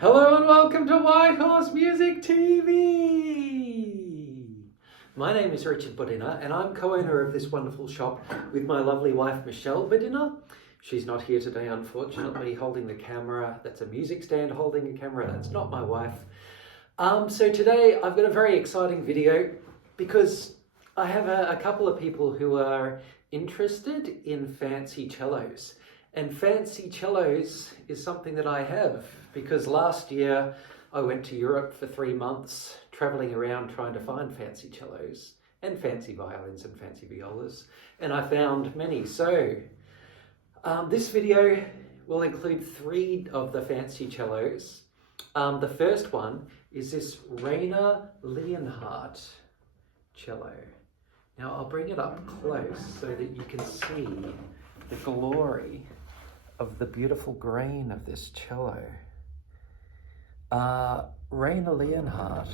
Hello and welcome to White Horse Music TV! My name is Richard Bodina and I'm co-owner of this wonderful shop with my lovely wife Michelle Bodina. She's not here today, unfortunately, holding the camera. That's a music stand holding a camera. That's not my wife. So today I've got a very exciting video because I have a couple of people who are interested in fancy cellos. And fancy cellos is something that I have because last year I went to Europe for 3 months, traveling around trying to find fancy cellos and fancy violins and fancy violas, and I found many. So this video will include 3 of the fancy cellos. The first one is this Rainer Leonhardt cello. Now I'll bring it up close so that you can see the glory of the beautiful grain of this cello. Rainer Leonhardt,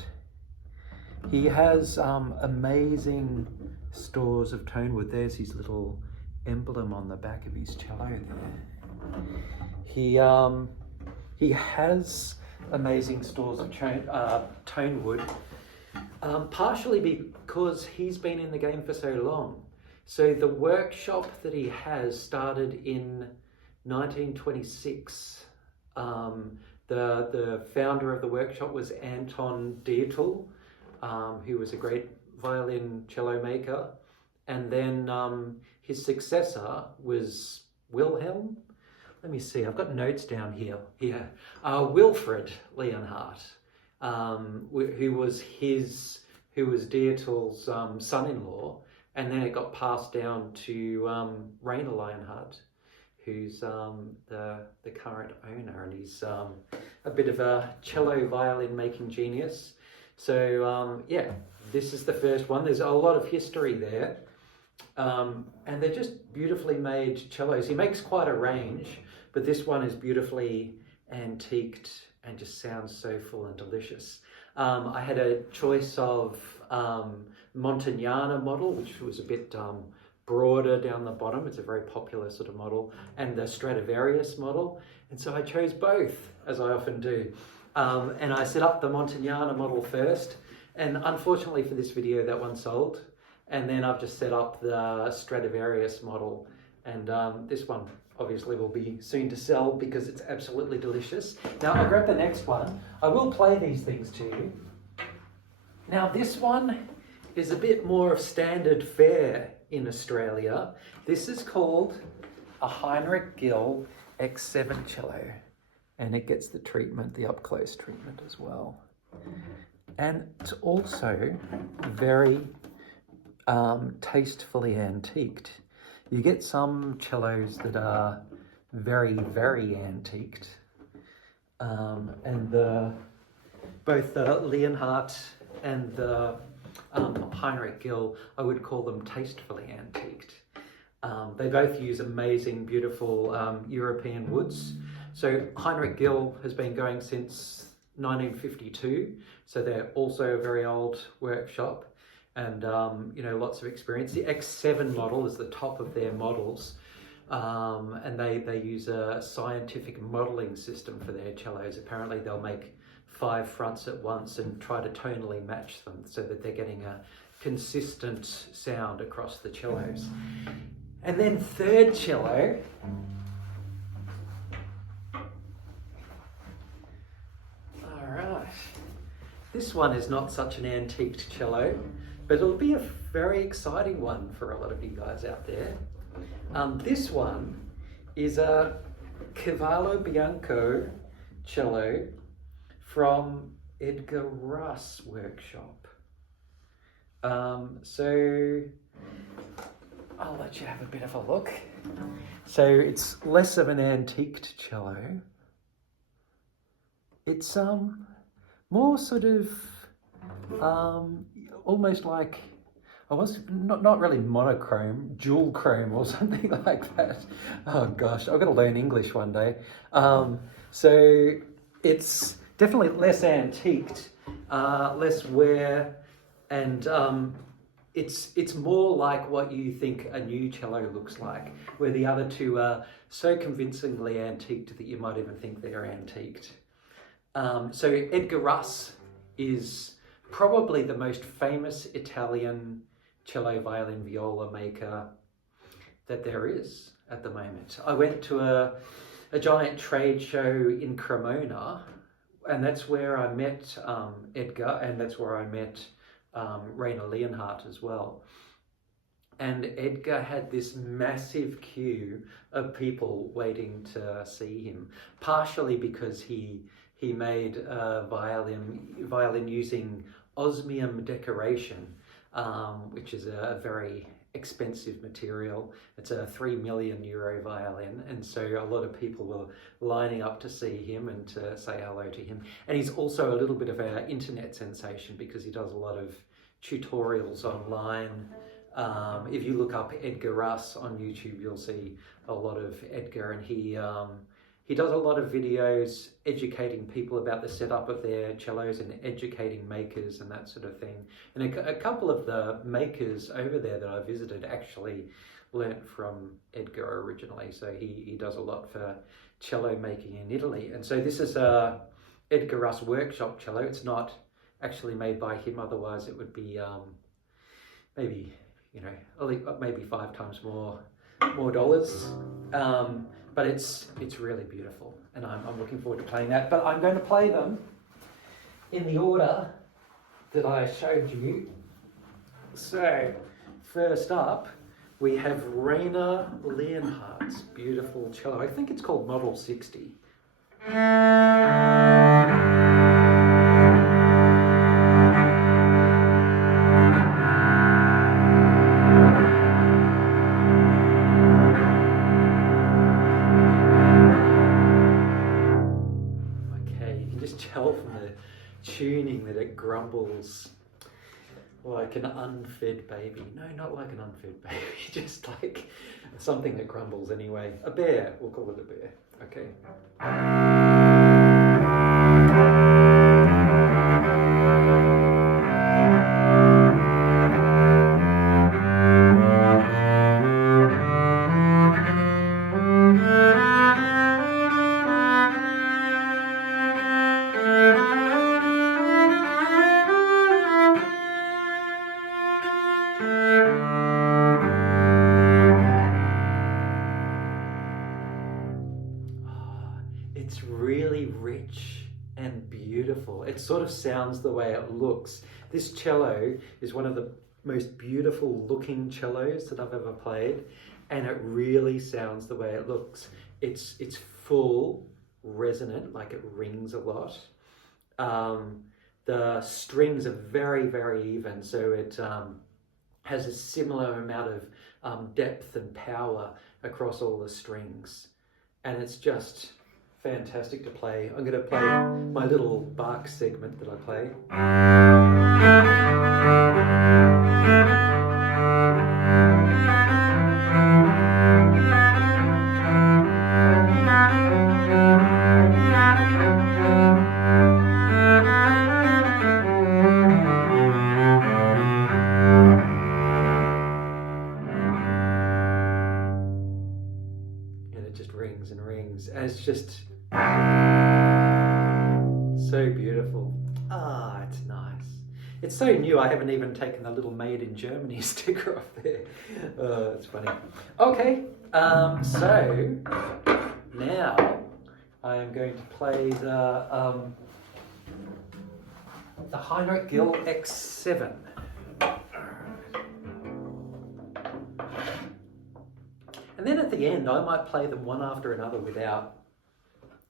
he has amazing stores of tone wood. There's his little emblem on the back of his cello there. He has amazing stores of tone wood, partially because he's been in the game for so long. So the workshop that he has started in 1926. The founder of the workshop was Anton Diertel, who was a great violin cello maker, and then his successor was Wilhelm. Let me see, I've got notes down here. Wilfred Leonhardt, who was Diertel's son-in-law, and then it got passed down to Rainer Leonhardt, who's the current owner, and he's a bit of a cello violin making genius. So yeah, this is the first one. There's a lot of history there, and they're just beautifully made cellos. He makes quite a range, but this one is beautifully antiqued and just sounds so full and delicious. I had a choice of Montagnana model, which was a bit broader down the bottom. It's a very popular sort of model, and the Stradivarius model, and so I chose both, as I often do, and I set up the Montagnana model first, and unfortunately for this video that one sold, and then I've just set up the Stradivarius model, and this one obviously will be soon to sell because it's absolutely delicious. Now I'll grab the next one. I will play these things to you. Now this one is a bit more of standard fare in Australia. This is called a Heinrich Gill X7 cello, and it gets the treatment, the up-close treatment as well. And it's also very tastefully antiqued. You get some cellos that are very, very antiqued, and both the Leonhardt and the Heinrich Gill, I would call them tastefully antiqued. They both use amazing, beautiful European woods. So Heinrich Gill has been going since 1952, so they're also a very old workshop, and lots of experience. The X7 model is the top of their models, and they use a scientific modelling system for their cellos. Apparently they'll make 5 fronts at once and try to tonally match them so that they're getting a consistent sound across the cellos. And then third cello, all right, this one is not such an antiqued cello, but it'll be a very exciting one for a lot of you guys out there. This one is a Cavallo Bianco cello from Edgar Russ workshop. So I'll let you have a bit of a look. So it's less of an antiqued cello. It's more sort of almost like, I was not really monochrome, dual chrome or something like that. Oh gosh, I've got to learn English one day. So it's definitely less antiqued, less wear, and it's more like what you think a new cello looks like, where the other two are so convincingly antiqued that you might even think they're antiqued. So Edgar Russ is probably the most famous Italian cello, violin, viola maker that there is at the moment. I went to a giant trade show in Cremona, and that's where I met Edgar, and that's where I met Rainer Leonhardt as well. And Edgar had this massive queue of people waiting to see him, partially because he made a violin using osmium decoration, which is a very expensive material. It's a €3 million violin, and so a lot of people were lining up to see him and to say hello to him. And he's also a little bit of an internet sensation because he does a lot of tutorials online. If you look up Edgar Russ on YouTube, you'll see a lot of Edgar, and he does a lot of videos educating people about the setup of their cellos and educating makers and that sort of thing. And a couple of the makers over there that I visited actually learnt from Edgar originally. So he does a lot for cello making in Italy. And so this is a Edgar Russ workshop cello. It's not actually made by him, otherwise it would be maybe, you know, maybe 5 times more dollars. But it's really beautiful, and I'm looking forward to playing that. But I'm going to play them in the order that I showed you. So first up, we have Rainer Leonhardt's beautiful cello. I think it's called Model 60. Tuning that it grumbles like an unfed baby. No, not like an unfed baby, just like something that grumbles anyway. A bear, we'll call it a bear. Okay. It's really rich and beautiful. It sort of sounds the way it looks. This cello is one of the most beautiful looking cellos that I've ever played, and it really sounds the way it looks. It's full, resonant, like it rings a lot. The strings are very, very even, so it has a similar amount of depth and power across all the strings, and it's just fantastic to play. I'm going to play my little bark segment that I play. And it just rings and rings, and it's just so beautiful. It's nice. It's so new, I haven't even taken the little Made in Germany sticker off there. It's funny. Okay, so now I am going to play the Heinrich Gill X7. And then at the end, I might play them one after another without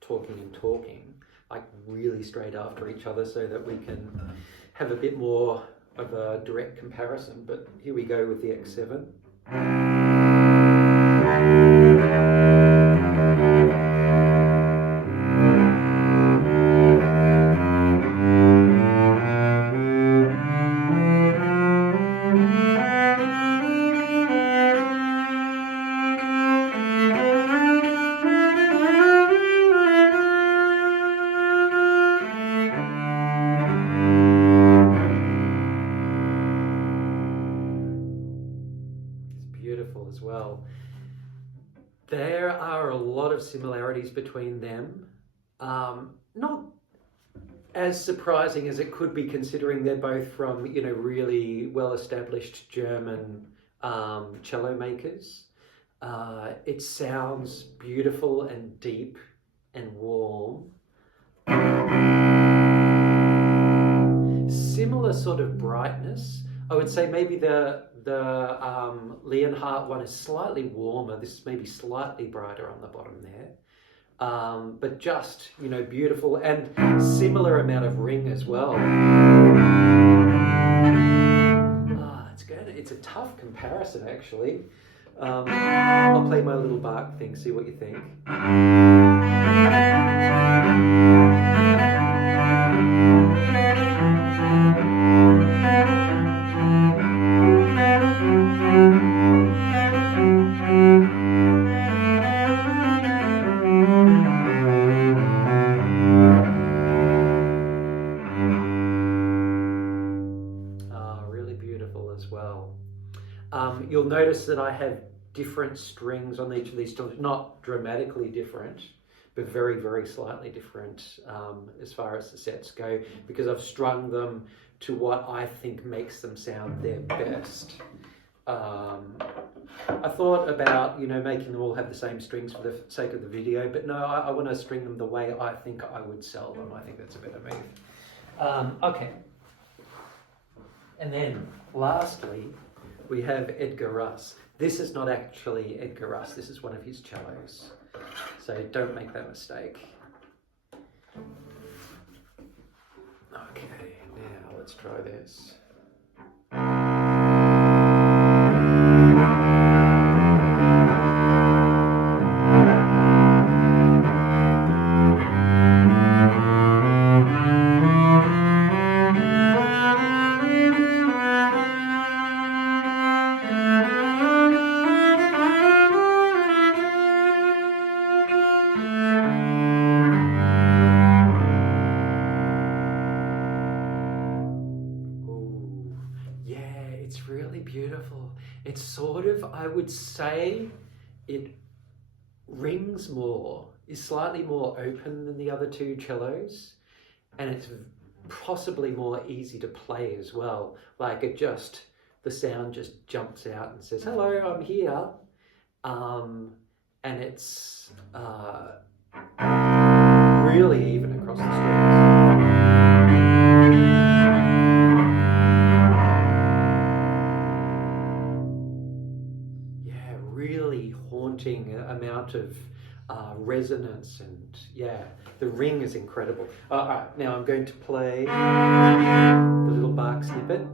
talking, like really straight after each other, so that we can have a bit more of a direct comparison. But here we go with the X7. As well. There are a lot of similarities between them. Not as surprising as it could be, considering they're both from, you know, really well-established German cello makers. It sounds beautiful and deep and warm. Similar sort of brightness. I would say maybe the Leonhardt one is slightly warmer. This is maybe slightly brighter on the bottom there. But just, you know, beautiful, and similar amount of ring as well. It's a tough comparison, actually. I'll play my little bark thing, see what you think. You'll notice that I have different strings on each of these strings, not dramatically different, but very, very slightly different as far as the sets go, because I've strung them to what I think makes them sound their best. I thought about, you know, making them all have the same strings for the sake of the video, but no, I want to string them the way I think I would sell them. I think that's a better move. Okay. And then, lastly, we have Edgar Russ. This is not actually Edgar Russ, this is one of his cellos. So don't make that mistake. Okay, now let's try this. It's sort of, I would say, it rings more, is slightly more open than the other two cellos, and it's possibly more easy to play as well. Like the sound just jumps out and says, hello, I'm here. And it's really even across the strings. Amount of resonance, and yeah, the ring is incredible. All right, now I'm going to play the little bark snippet.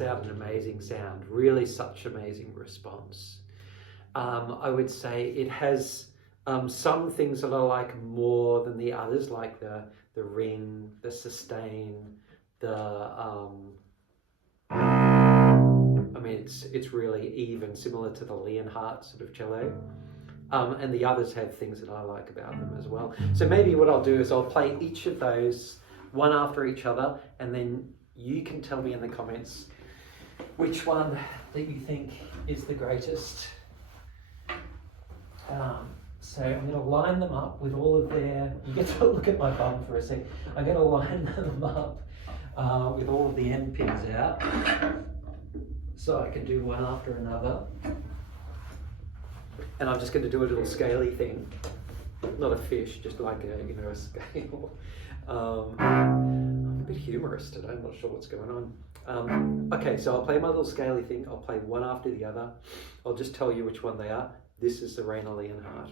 Out an amazing sound, really such amazing response. I would say it has some things that I like more than the others, like the ring, the sustain, I mean, it's really even, similar to the Leonhardt sort of cello. And the others have things that I like about them as well. So maybe what I'll do is I'll play each of those one after each other, and then you can tell me in the comments which one that you think is the greatest. So I'm going to line them up with all of their, you get to look at my bum for a sec, I'm going to line them up with all of the end pins out, so I can do one after another. And I'm just going to do a little scaly thing, not a fish, just like a, you know, a scale. I'm a bit humorous today, I'm not sure what's going on. Okay, so I'll play my little scaly thing. I'll play one after the other. I'll just tell you which one they are. This is the Rainer Leonhardt.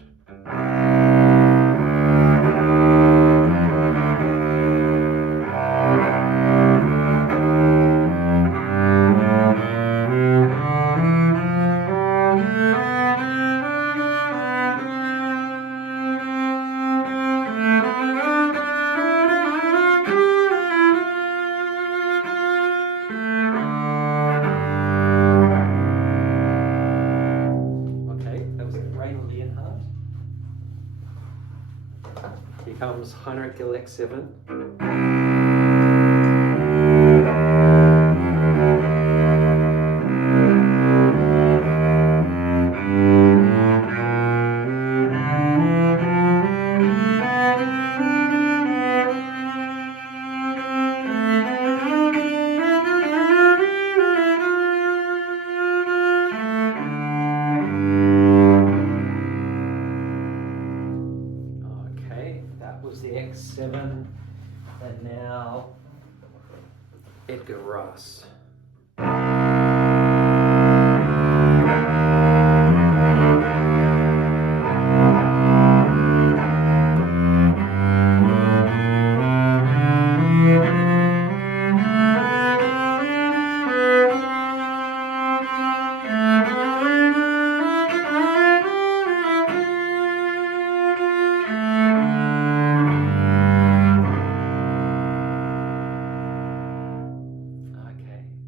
comes Heinrich Gill X7. Was the X7, and now Edgar Russ.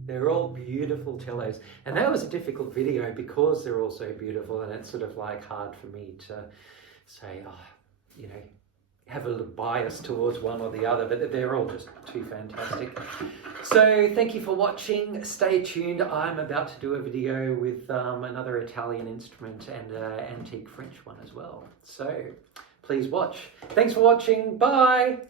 They're all beautiful cellos, and that was a difficult video because they're all so beautiful, and it's sort of like hard for me to say, oh, you know, have a little bias towards one or the other, but they're all just too fantastic. So thank you for watching. Stay tuned. I'm about to do a video with another Italian instrument and an antique French one as well. So please watch. Thanks for watching. Bye.